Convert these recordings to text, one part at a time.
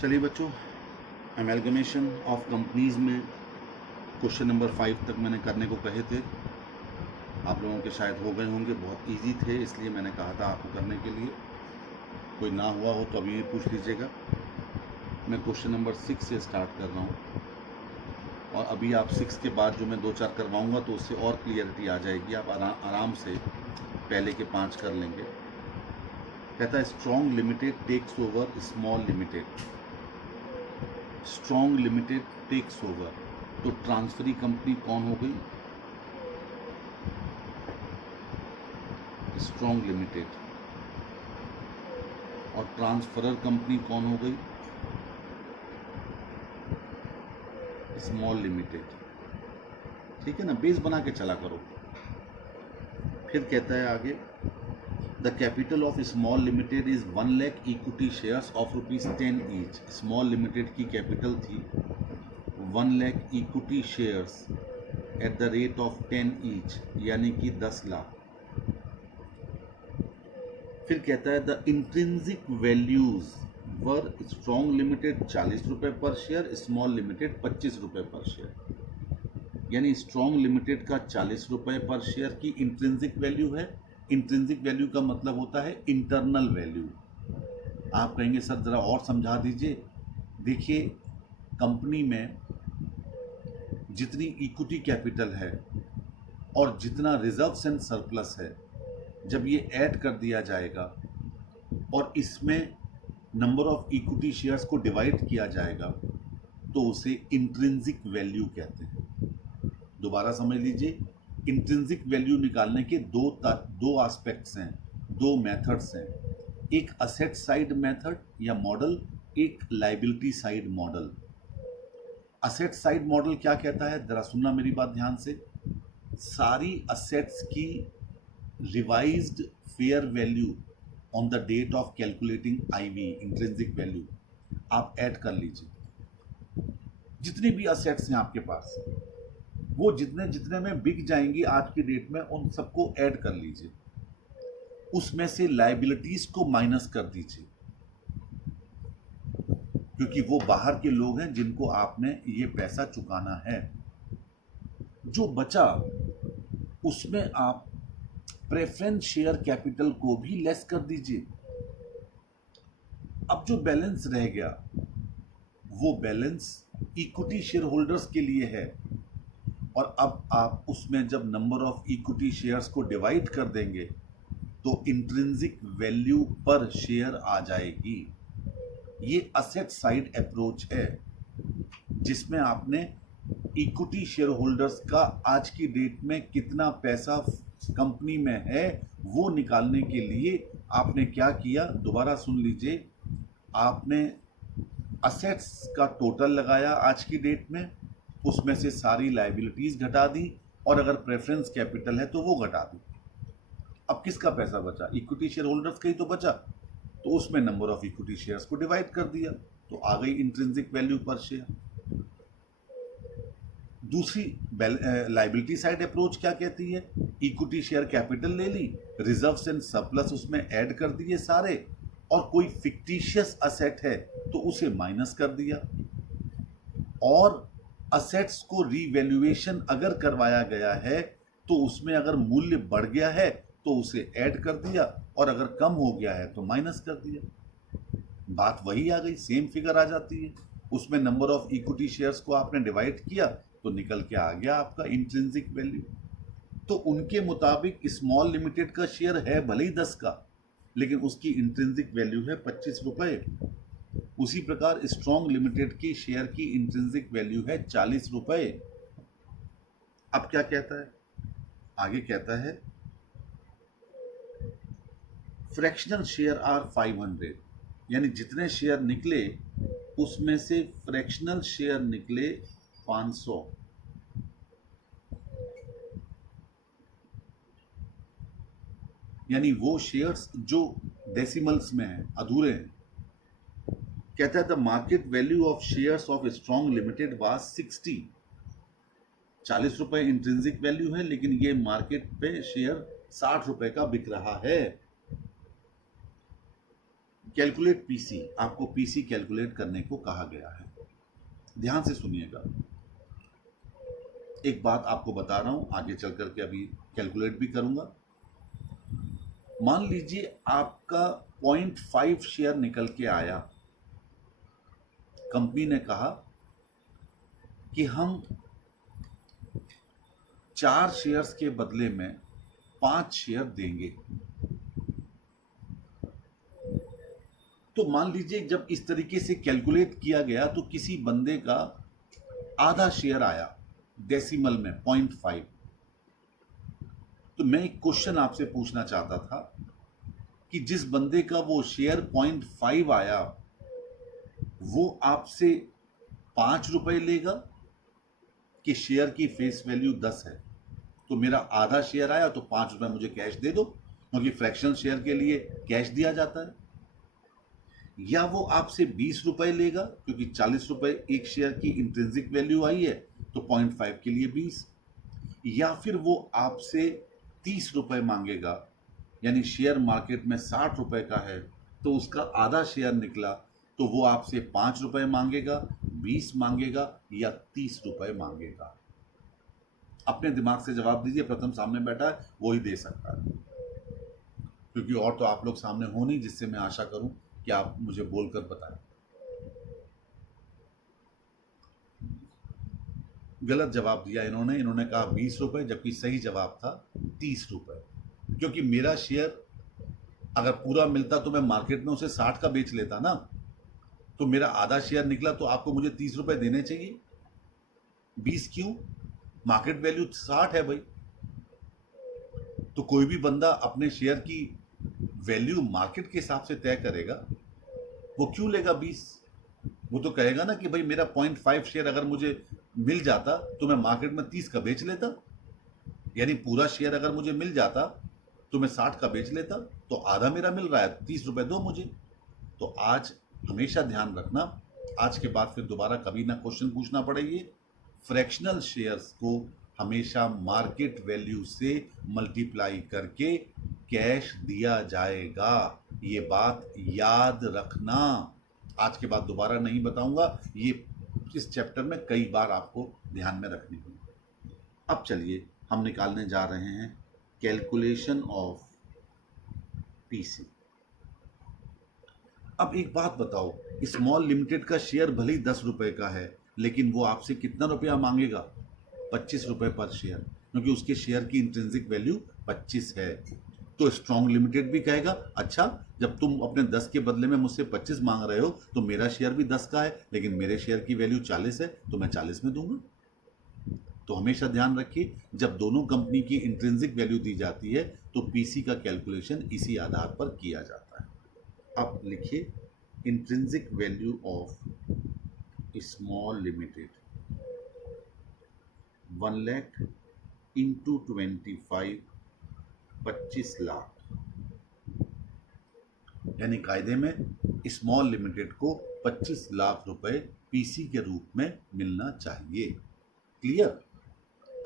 चलिए बच्चों, amalgamation of companies में क्वेश्चन नंबर 5 तक मैंने करने को कहे थे। आप लोगों के शायद हो गए होंगे, बहुत इजी थे, इसलिए मैंने कहा था आपको करने के लिए। कोई ना हुआ हो तो अभी पूछ लीजिएगा। मैं क्वेश्चन नंबर 6 से स्टार्ट कर रहा हूँ, और अभी आप 6 के बाद जो मैं 2-4 करवाऊँगा तो उससे और क्लियरिटी आ जाएगी। आप आराम से पहले के 5 कर लेंगे। कहता है strong limited takes over small limited. Strong limited takes over, तो ट्रांसफरी कंपनी कौन हो गई? Strong limited. और ट्रांसफरर कंपनी कौन हो गई? Small limited. ठीक है ना, बेस बना के चला करो। फिर कहता है आगे, the capital of small limited is 1 lakh equity shares of ₹10 each. Small limited की कैपिटल थी 1 lakh equity shares at the rate of 10 each, यानी कि 10 लाख। फिर कहता है the intrinsic values were strong limited 40 रुपये पर शेयर, स्मॉल लिमिटेड 25 रुपये पर शेयर। यानी स्ट्रॉन्ग लिमिटेड का 40 रुपये पर शेयर की इंट्रिंसिक वैल्यू है। इंट्रिंसिक वैल्यू का मतलब होता है इंटरनल वैल्यू। आप कहेंगे सर ज़रा और समझा दीजिए। देखिए, कंपनी में जितनी इक्विटी कैपिटल है और जितना रिजर्व्स एंड सरप्लस है, जब ये ऐड कर दिया जाएगा और इसमें नंबर ऑफ इक्विटी शेयर्स को डिवाइड किया जाएगा तो उसे इंट्रिंसिक वैल्यू कहते हैं। दोबारा समझ लीजिए, इंट्रिंसिक वैल्यू निकालने के दो एस्पेक्ट्स हैं, दो मेथड्स हैं। एक असेट साइड मेथड या मॉडल, एक liability side model. Asset side model क्या कहता है, जरा सुनना मेरी बात ध्यान से। सारी असेट्स की revised fair value on the date of calculating IV, intrinsic value, आप ऐड कर लीजिए। जितनी भी असेट्स हैं आपके पास, वो जितने जितने में बिक जाएंगी आज की डेट में, उन सबको ऐड कर लीजिए। उसमें से लायबिलिटीज को माइनस कर दीजिए, क्योंकि वो बाहर के लोग हैं जिनको आपने ये पैसा चुकाना है। जो बचा उसमें आप प्रेफरेंस शेयर कैपिटल को भी लेस कर दीजिए। अब जो बैलेंस रह गया वो बैलेंस इक्विटी शेयर होल्डर्स के लिए है, और अब आप उसमें जब नंबर ऑफ इक्विटी शेयर्स को डिवाइड कर देंगे तो इंट्रिंसिक वैल्यू पर शेयर आ जाएगी। ये असेट साइड अप्रोच है, जिसमें आपने इक्विटी शेयर होल्डर्स का आज की डेट में कितना पैसा कंपनी में है वो निकालने के लिए आपने क्या किया, दोबारा सुन लीजिए। आपने असेट्स का टोटल लगाया आज की डेट में, उसमें से सारी लायबिलिटीज घटा दी, और अगर प्रेफरेंस कैपिटल है तो वो घटा दी। अब किसका पैसा बचा? इक्विटी शेयर होल्डर्स का ही तो बचा, तो उसमें नंबर ऑफ इक्विटी शेयर्स को डिवाइड कर दिया तो आ गई इंट्रिंसिक वैल्यू पर शेयर। दूसरी लायबिलिटी साइड अप्रोच क्या कहती है? इक्विटी शेयर कैपिटल ले ली, रिजर्व्स एंड सरप्लस उसमें ऐड कर दिए सारे, और कोई फिक्टिशियस असेट है तो उसे माइनस कर दिया, और असेट्स को रीवैल्यूएशन अगर करवाया गया है तो उसमें अगर मूल्य बढ़ गया है तो उसे ऐड कर दिया, और अगर कम हो गया है तो माइनस कर दिया। बात वही आ गई, सेम फिगर आ जाती है। उसमें नंबर ऑफ इक्विटी शेयर्स को आपने डिवाइड किया तो निकल के आ गया आपका इंट्रिंसिक वैल्यू। तो उनके मुताबिक स्मॉल लिमिटेड का शेयर है भले ही 10 का, लेकिन उसकी इंट्रिंसिक वैल्यू है 25 रुपये। उसी प्रकार स्ट्रॉन्ग लिमिटेड की शेयर की इंट्रिंसिक वैल्यू है 40 रुपये। अब क्या कहता है आगे? कहता है फ्रैक्शनल शेयर आर 500, यानी जितने शेयर निकले उसमें से फ्रैक्शनल शेयर निकले 500। यानी वो शेयर्स जो डेसिमल्स में हैं, अधूरे हैं। कहता है the market value of shares of strong limited was 60। 40 रुपए इंट्रिंसिक वैल्यू है, लेकिन ये मार्केट पे शेयर 60 रुपए का बिक रहा है। कैलकुलेट पीसी, आपको पीसी कैलकुलेट करने को कहा गया है। ध्यान से सुनिएगा, एक बात आपको बता रहा हूं, आगे चल करके अभी कैलकुलेट भी करूंगा। मान लीजिए आपका 0.5 शेयर निकल के आया, कंपनी ने कहा कि हम 4 शेयर्स के बदले में 5 शेयर देंगे। तो मान लीजिए जब इस तरीके से कैलकुलेट किया गया तो किसी बंदे का आधा शेयर आया डेसिमल में 0.5। तो मैं एक क्वेश्चन आपसे पूछना चाहता था कि जिस बंदे का वो शेयर 0.5 आया वो आपसे 5 रुपए लेगा कि शेयर की फेस वैल्यू 10 है, तो मेरा आधा शेयर आया तो 5 रुपए मुझे कैश दे दो, क्योंकि फ्रैक्शनल शेयर के लिए कैश दिया जाता है। या वो आपसे 20 रुपए लेगा क्योंकि 40 रुपए एक शेयर की इंट्रिंसिक वैल्यू आई है, तो 0.5 के लिए 20। या फिर वो आपसे 30 रुपए मांगेगा, यानी शेयर मार्केट में 60 रुपए का है तो उसका आधा शेयर निकला, तो वो आपसे 5 रुपए मांगेगा, 20 मांगेगा या 30 रुपए मांगेगा। अपने दिमाग से जवाब दीजिए, प्रथम सामने बैठा है वो ही दे सकता है, क्योंकि और तो आप लोग सामने हो नहीं जिससे मैं आशा करूं कि आप मुझे बोलकर बताएं। गलत जवाब दिया इन्होंने कहा 20 रुपए, जबकि सही जवाब था 30 रुपए। क्योंकि मेरा शेयर अगर पूरा मिलता तो मैं मार्केट में उसे 60 का बेच लेता ना, तो मेरा आधा शेयर निकला तो आपको मुझे 30 रुपए देने चाहिए। 20 क्यों? मार्केट वैल्यू 60 है भाई। तो कोई भी बंदा अपने शेयर की वैल्यू मार्केट के हिसाब से तय करेगा, वो क्यों लेगा 20? वो तो कहेगा ना कि भाई मेरा 0.5 शेयर अगर मुझे मिल जाता तो मैं मार्केट में 30 का बेच लेता, यानी पूरा शेयर अगर मुझे मिल जाता तो मैं 60 का बेच लेता, तो आधा मेरा मिल रहा है, 30 रुपए दो मुझे। तो आज हमेशा ध्यान रखना, आज के बाद फिर दोबारा कभी ना क्वेश्चन पूछना पड़े, ये फ्रैक्शनल शेयर्स को हमेशा मार्केट वैल्यू से मल्टीप्लाई करके कैश दिया जाएगा, ये बात याद रखना। आज के बाद दोबारा नहीं बताऊंगा, ये इस चैप्टर में कई बार आपको ध्यान में रखनी होगी। अब चलिए हम निकालने जा रहे हैं कैलकुलेशन ऑफ पीसी। अब एक बात बताओ, स्मॉल लिमिटेड का शेयर भले ही 10 रुपए का है, लेकिन वो आपसे कितना रुपया मांगेगा? 25 रुपए पर शेयर, क्योंकि उसके शेयर की इंट्रिंसिक वैल्यू 25 है। तो स्ट्रॉन्ग लिमिटेड भी कहेगा अच्छा, जब तुम अपने 10 के बदले में मुझसे 25 मांग रहे हो तो मेरा शेयर भी 10 का है, लेकिन मेरे शेयर की वैल्यू 40 है तो मैं 40 में दूंगा। तो हमेशा ध्यान रखिए, जब दोनों कंपनी की इंट्रिंसिक वैल्यू दी जाती है तो पीसी का कैलकुलेशन इसी आधार पर किया जाता है। अब लिखिए intrinsic value of small limited 1 lakh into 25, 25 lakh, यानी कायदे में स्मॉल लिमिटेड को 25 लाख रुपए पीसी के रूप में मिलना चाहिए। क्लियर?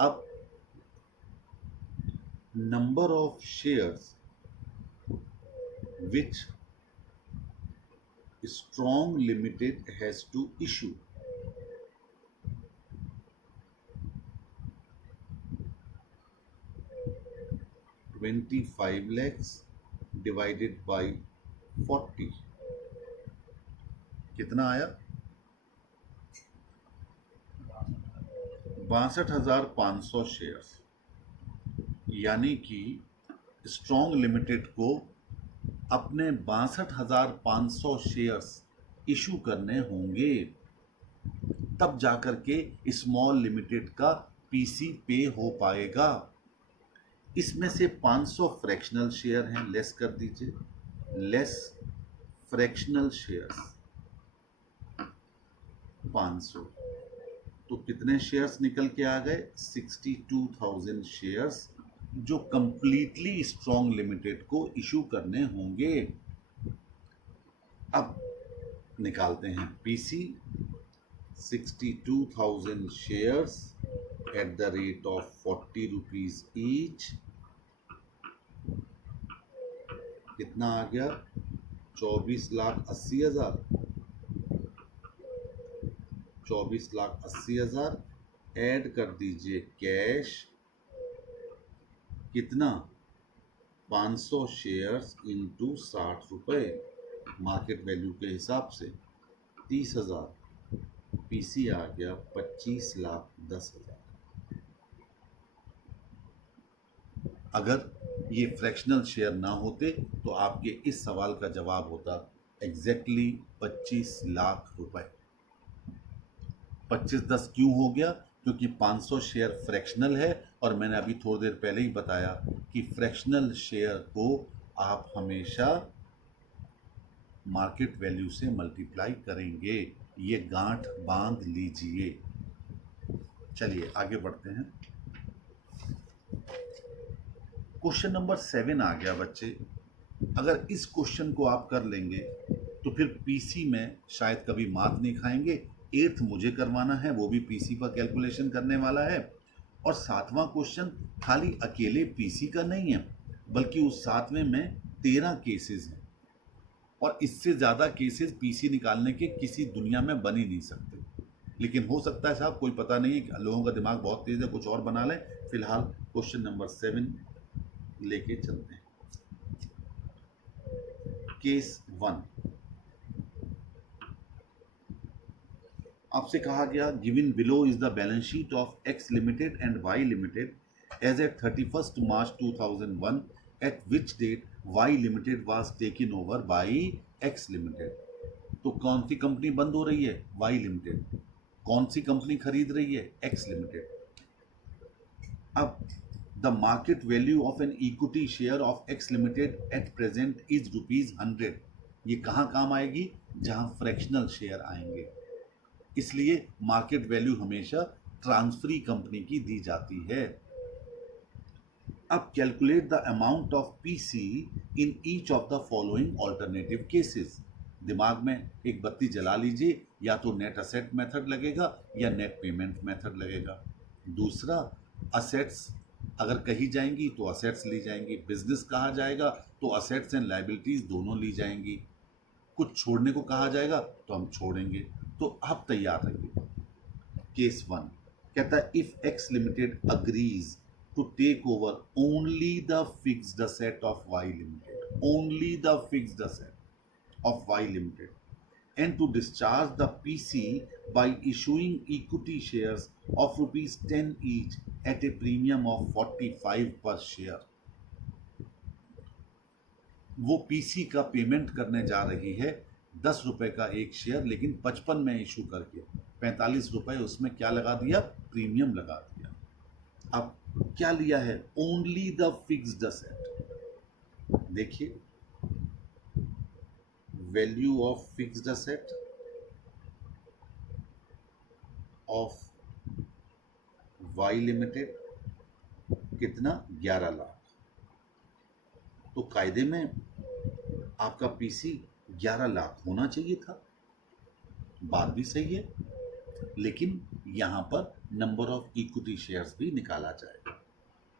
अब number of shares which strong limited has to issue, $25 lakhs divided by 40 कितना आया? 62,500 शेयर्स। यानी कि स्ट्रॉन्ग लिमिटेड को अपने 62,500 शेयर्स इशू करने होंगे, तब जाकर के स्मॉल लिमिटेड का पीसी पे हो पाएगा। इसमें से 500 फ्रैक्शनल शेयर हैं, लेस कर दीजिए, लेस फ्रैक्शनल शेयर्स 500, तो कितने शेयर्स निकल के आ गए? 62,000 शेयर्स, जो कंप्लीटली स्ट्रॉन्ग लिमिटेड को इशू करने होंगे। अब निकालते हैं PC. 62,000 shares at the rate of 40 rupees each, कितना आ गया? 24,80,000, 24,80,000 ऐड कर दीजिए कैश, कितना 500 शेयर्स इंटू 60 रुपए मार्केट वैल्यू के हिसाब से 30,000, पीसी आ गया 25,10,000। अगर ये फ्रैक्शनल शेयर ना होते तो आपके इस सवाल का जवाब होता एग्जैक्टली 25 लाख रुपए। 25-10 क्यों हो गया? क्योंकि 500 शेयर फ्रैक्शनल है और मैंने अभी थोड़ी देर पहले ही बताया कि फ्रैक्शनल शेयर को आप हमेशा मार्केट वैल्यू से मल्टीप्लाई करेंगे। ये गांठ बांध लीजिए। चलिए आगे बढ़ते हैं। क्वेश्चन नंबर 7 आ गया बच्चे। अगर इस क्वेश्चन को आप कर लेंगे तो फिर पीसी में शायद कभी मात नहीं खाएंगे। 8th मुझे करवाना है, वो भी पीसी पर कैलकुलेशन करने वाला है। और 7वां क्वेश्चन खाली अकेले पीसी का नहीं है, बल्कि उस 7वें में 13 केसेस हैं और इससे ज़्यादा केसेस पीसी निकालने के किसी दुनिया में बन ही नहीं सकते। लेकिन हो सकता है साहब, कोई पता नहीं है, लोगों का दिमाग बहुत तेज़ है, कुछ और बना लें। फिलहाल क्वेश्चन नंबर 7 लेके चलते हैं। केस 1, आपसे कहा गया given below is the balance sheet of X limited and Y limited as at 31 March 2001 at which date Y limited was taken over by X limited. तो कौन सी कंपनी बंद हो रही है? Y limited. कौन सी कंपनी खरीद रही है? X limited. अब the market value of an equity share of X limited at present is ₹100। ये कहाँ काम आएगी? जहां फ्रैक्शनल शेयर आएंगे। इसलिए मार्केट वैल्यू हमेशा ट्रांसफरी कंपनी की दी जाती है। अब calculate the amount of PC in each of the following alternative cases. दिमाग में एक बत्ती जला लीजिए, या तो नेट असेट मेथड लगेगा या नेट पेमेंट मेथड लगेगा। दूसरा, असेट्स अगर कही जाएंगी तो असेट्स ली जाएंगी, बिजनेस कहा जाएगा तो असेट्स एंड लायबिलिटीज दोनों ली जाएंगी, कुछ छोड़ने को कहा जाएगा तो हम छोड़ेंगे। तो आप तैयार रहिए। केस 1 कहता है if X limited agrees to take over only the fixed asset of Y limited, only the fixed asset of Y limited and to discharge the PC by issuing equity shares of ₹10 each at a premium of 45 per share। वो PC का payment करने जा रही है 10 रुपए का एक share, लेकिन 55 में इशू करके 45 रुपए उसमें क्या लगा दिया? प्रीमियम लगा दिया। अब क्या लिया है? Only the fixed asset. देखिए, value of fixed asset of Y limited कितना? 11 लाख। तो कायदे में आपका पीसी 11 लाख होना चाहिए था। बात भी सही है, लेकिन यहां पर नंबर ऑफ इक्विटी शेयर्स भी निकाला जाएगा।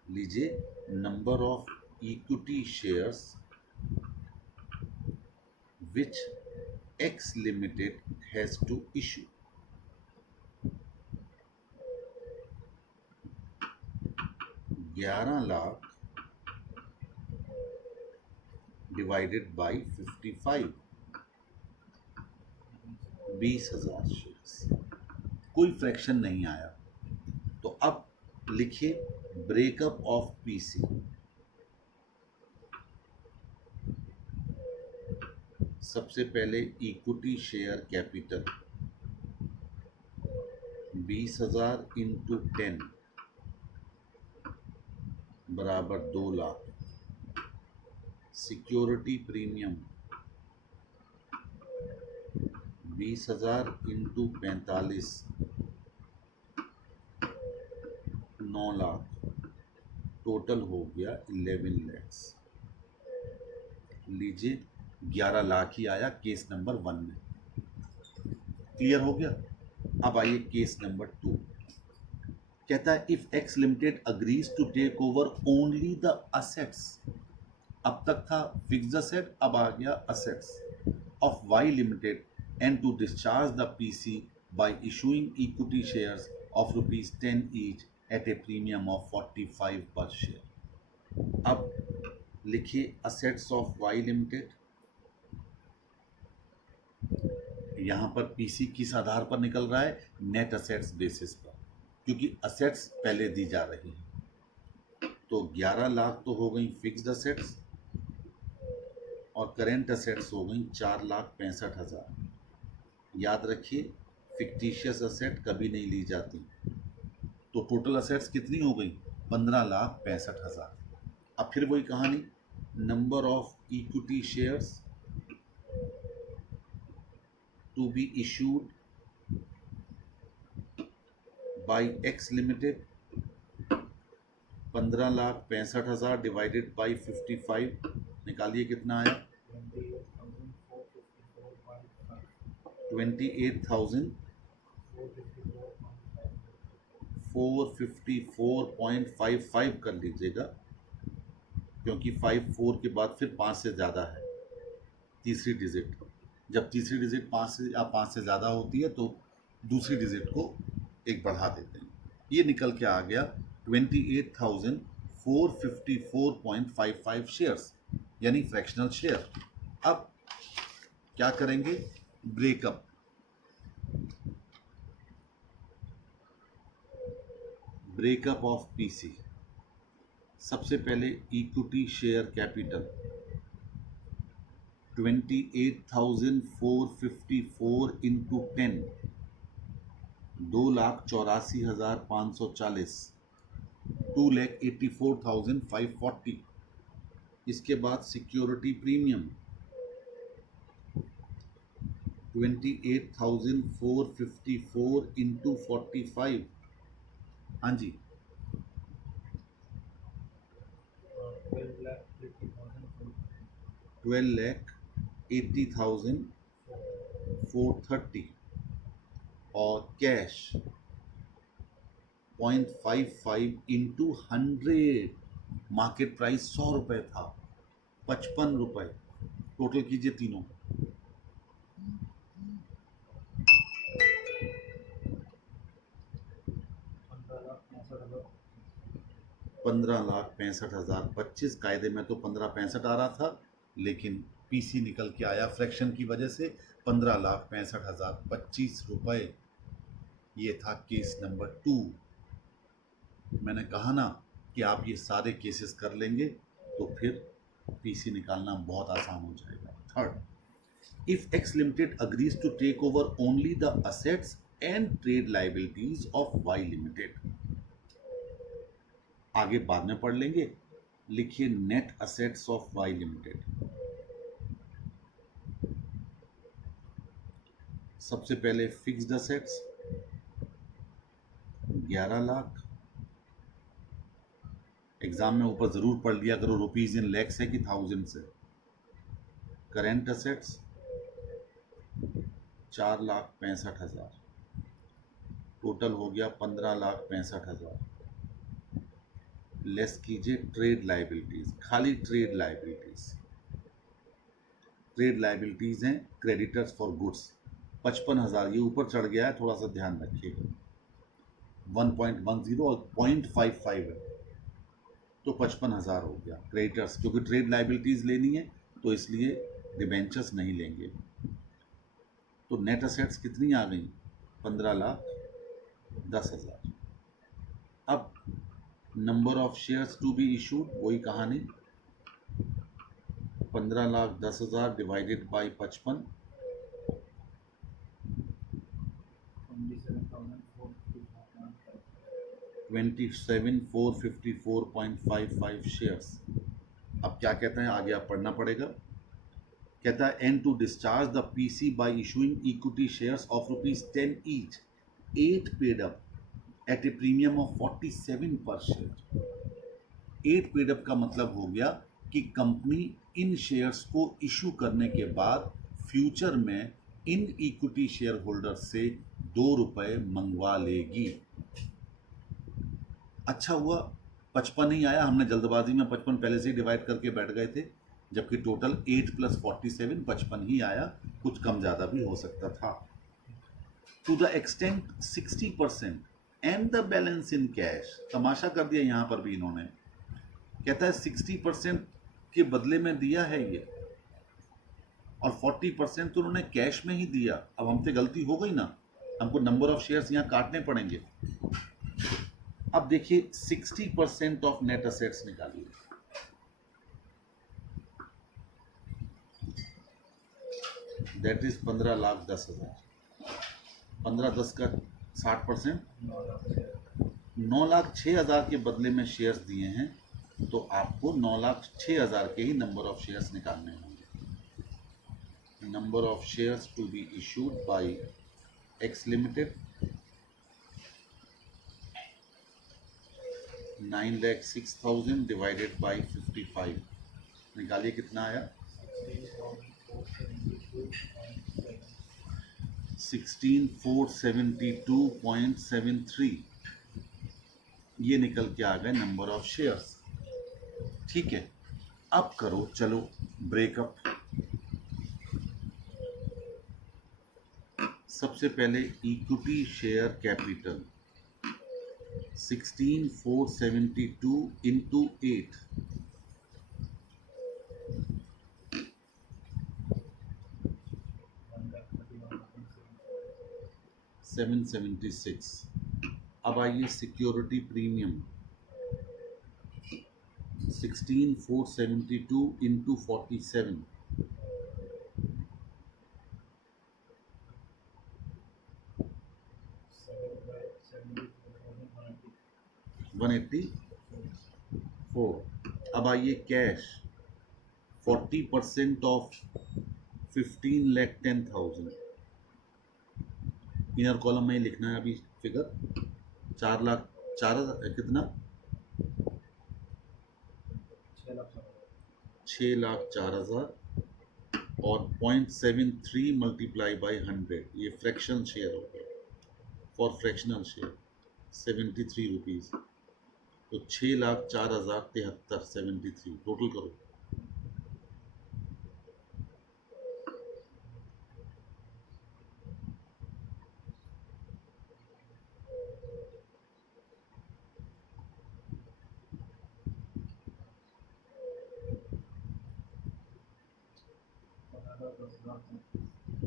लीजिए, number of equity shares which X Limited has to issue। $11 lakh divided by 55, 20,000 shares. कोई फ्रैक्शन नहीं आया। तो अब लिखिए ब्रेकअप ऑफ पीसी। सबसे पहले इक्विटी शेयर कैपिटल 20,000 इंटू 10 बराबर 2 lakh. Security premium 20,000 into 45 9 lakh. Total हो गया 11 लैक्स। लीजिए, 11 लाख ही आया केस नंबर 1 में। क्लियर हो गया? अब आइए केस नंबर 2। कहता है if X limited agrees to take over only the assets. अब तक था फिक्स्ड असेट, अब आ गया assets. of Y Limited and to discharge the PC by issuing equity shares of rupees 10 each at a premium of 45 per share. अब लिखिए assets of Y Limited. यहाँ पर पीसी किस आधार पर निकल रहा है? नेट असेट्स बेसिस पर, क्योंकि असेट्स पहले दी जा रही है। तो 11 लाख तो हो गई फिक्स्ड असेट्स और करेंट असेट्स हो गई 4,65,000। याद रखिए फिक्टिशियस असेट कभी नहीं ली जाती। तो टोटल असेट्स कितनी हो गई? 15,65,000। अब फिर वही कहानी, number of equity shares to be issued by X Limited, 15,65,000 divided by 55, निकालिए कितना आया? 28,454.55 कर लीजिएगा, क्योंकि 54 के बाद फिर 5 से ज़्यादा है तीसरी डिजिट। जब तीसरी डिजिट 5 से ज़्यादा होती है तो दूसरी डिजिट को एक बढ़ा देते हैं। ये निकल के आ गया 28,454.55 शेयर्स, यानी फ्रैक्शनल शेयर। अब क्या करेंगे? ब्रेकअप। Breakup of PC. सबसे पहले इक्विटी शेयर कैपिटल 28,454 इंटू 10, 2,84,540, 2,84,540। इसके बाद सिक्योरिटी प्रीमियम 28,454 इंटू 45। हाँ जी, 12,80,430 और कैश 0.55 इंटू 100। मार्केट प्राइस 100 रुपये था, 55 रुपये। टोटल कीजिए तीनों, 15,65,000। 25 कायदे में तो 15,65,000 आ रहा था, लेकिन पीसी निकल के आया फ्रैक्शन की वजह से 15,65,025 रुपये। ये था केस नंबर 2। मैंने कहा ना कि आप ये सारे केसेस कर लेंगे तो फिर पीसी निकालना बहुत आसान हो जाएगा। Third, if X limited agrees to take over only the assets and trade liabilities of Y limited. आगे बाद में पढ़ लेंगे। लिखिए net assets of Y limited. सबसे पहले फिक्स्ड असेट्स 11 लाख। एग्जाम में ऊपर जरूर पढ़ लिया करो रुपीज इन लैक्स है कि थाउजेंड से। करेंट असेट्स 4,65,000, टोटल हो गया 15,65,000। लेस कीजिए ट्रेड लाइबिलिटीज, खाली ट्रेड लाइबिलिटीज। ट्रेड लाइबिलिटीज हैं क्रेडिटर्स फॉर गुड्स 55,000। ये ऊपर चढ़ गया है, थोड़ा सा ध्यान रखिएगा। 1.10 और 0.55 है तो 55,000 हो गया क्रेडिटर्स, क्योंकि ट्रेड लाइबिलिटीज लेनी है तो इसलिए डिबेंचर्स नहीं लेंगे। तो नेट असेट्स कितनी आ गई? 15,10,000। अब number of shares to be issued, वही कहानी, 15,10,000 डिवाइडेड बाई 55, 27,454.55 शेयर्स। अब क्या कहते हैं, आगे आप पढ़ना पड़ेगा। कहता है and to discharge the PC by issuing equity shares of ₹10 each, 8 paid up at a premium of 47 per share. 8 paid up का मतलब हो गया कि कंपनी इन शेयर्स को इशू करने के बाद फ्यूचर में इन इक्विटी शेयर होल्डर से 2 रुपये मंगवा लेगी। अच्छा हुआ 55 ही आया, हमने जल्दबाजी में 55 पहले से ही डिवाइड करके बैठ गए थे, जबकि टोटल 8 + 47 55 ही आया, कुछ कम ज़्यादा भी हो सकता था। To the extent 60% and the balance in cash, तमाशा कर दिया यहाँ पर भी इन्होंने। कहता है 60% के बदले में दिया है ये, और 40% तो उन्होंने कैश में ही दिया। अब हमसे गलती हो गई ना, हमको नंबर ऑफ शेयर्स यहाँ काटने पड़ेंगे। अब देखिए 60% ऑफ नेट असेट्स निकालिए। That is 15,10,000। 15,10 का 60%, 9,06,000 के बदले में शेयर्स दिए हैं, तो आपको 9,06,000 के ही नंबर ऑफ शेयर्स निकालने होंगे। Number of shares to be issued by X limited 9,06,000 divided by 55, निकालिए कितना आया। 16,472.73, ये निकल के आ गए नंबर ऑफ शेयर्स। ठीक है, अब करो चलो ब्रेकअप। सबसे पहले इक्विटी शेयर कैपिटल 16,472 इंटू 8, 776। अब आइए सिक्योरिटी प्रीमियम 16,472 इंटू 47, 184। अब आइए कैश 40% ऑफ 15,10,000, इनर कॉलम में लिखना है अभी फिगर। 4,04,000 कितना, 6,04,000 और 0.73 मल्टीप्लाई बाई 100, ये फ्रैक्शन शेयर हो गया। फॉर फ्रैक्शनल शेयर 73 रुपीज़, तो 6,04,073 73, टोटल करो।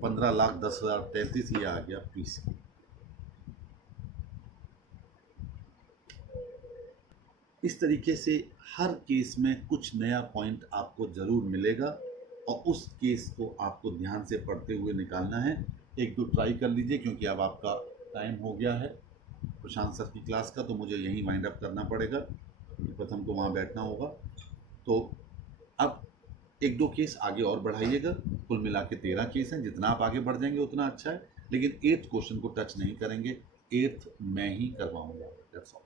$15,10,033 ये आ गया पीसी। इस तरीके से हर केस में कुछ नया पॉइंट आपको ज़रूर मिलेगा, और उस केस को आपको ध्यान से पढ़ते हुए निकालना है। एक दो ट्राई कर लीजिए, क्योंकि अब आपका टाइम हो गया है प्रशांत सर की क्लास का, तो मुझे यहीं वाइंड अप करना पड़ेगा, प्रथम को वहाँ बैठना होगा। तो अब एक दो केस आगे और बढ़ाइएगा, कुल मिला के 13 केस हैं। जितना आप आगे बढ़ जाएंगे उतना अच्छा है, लेकिन 8th क्वेश्चन को टच नहीं करेंगे, 8th मैं ही करवाऊँगा। That's all.